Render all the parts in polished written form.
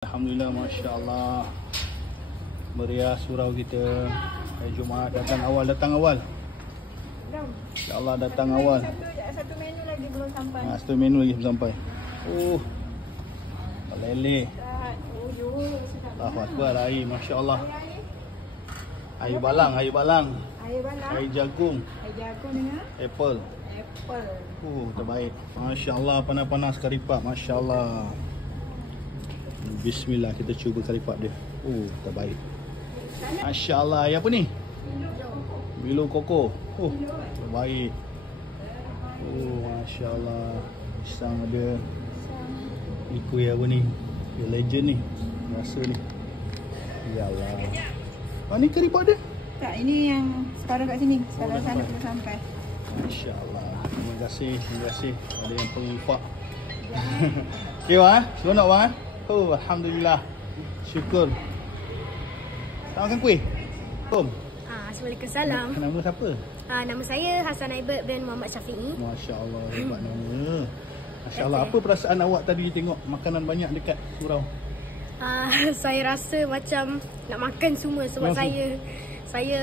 Alhamdulillah, Masya Allah. Meriah surau kita. Hari Jumaat datang awal. Insya Allah datang awal. Satu menu lagi belum sampai. Satu menu lagi belum sampai. Lele. Allahu Akbar, air, Masya Allah. Air balang. Air jagung. Dengan Apple. Terbaik. Masya Allah, panas-panas karipap. Masya Allah. Bismillah, kita cuba karipap dia. Terbaik. Masya Allah. Air apa ni? Milo koko. Terbaik. Masya Allah. Pisang ada. Ni kuih apa ni? Legend ni. Rasa ni. Ya Allah. Ni karipap dia? tak, ini yang sekarang kat sini. Sekarang sana belum sampai. Masya Allah. Terima kasih. Ada yang penginfak. Okay bang, seronok bang. Alhamdulillah. Syukur. Tak makan kuih? Assalamualaikum, salam. Nama siapa? Nama saya Hassan Aibet bin Muhammad Syafi'i. Masya Allah, hebat nama. Masya Allah, apa perasaan awak tadi tengok makanan banyak dekat surau? Saya rasa macam nak makan semua sebab saya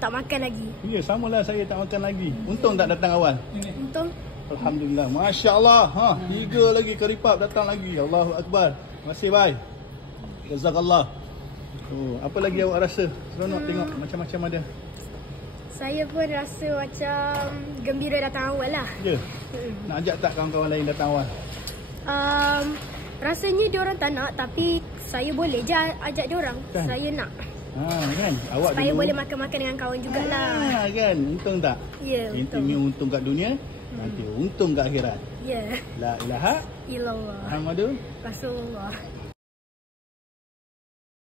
tak makan lagi. Ya, samalah, saya tak makan lagi. Untung tak datang awal. Untung. Alhamdulillah. Masya Allah. 3 lagi karipap datang lagi. Allahu Akbar. Terima kasih, bye. Jazakallah. Apa lagi awak rasa? Seronok tengok macam-macam ada. Saya pun rasa macam gembira datang awal lah. Ya? Nak ajak tak kawan-kawan lain datang awal? Rasanya diorang tak nak, tapi saya boleh je ajak diorang. Kan? Saya nak. Kan? Awak supaya dulu boleh makan-makan dengan kawan jugalah. kan? Untung tak? Ya, Intinya untung kat dunia, nanti untung kat akhirat. Ya. La ilaha illallah Muhammadur Rasulullah.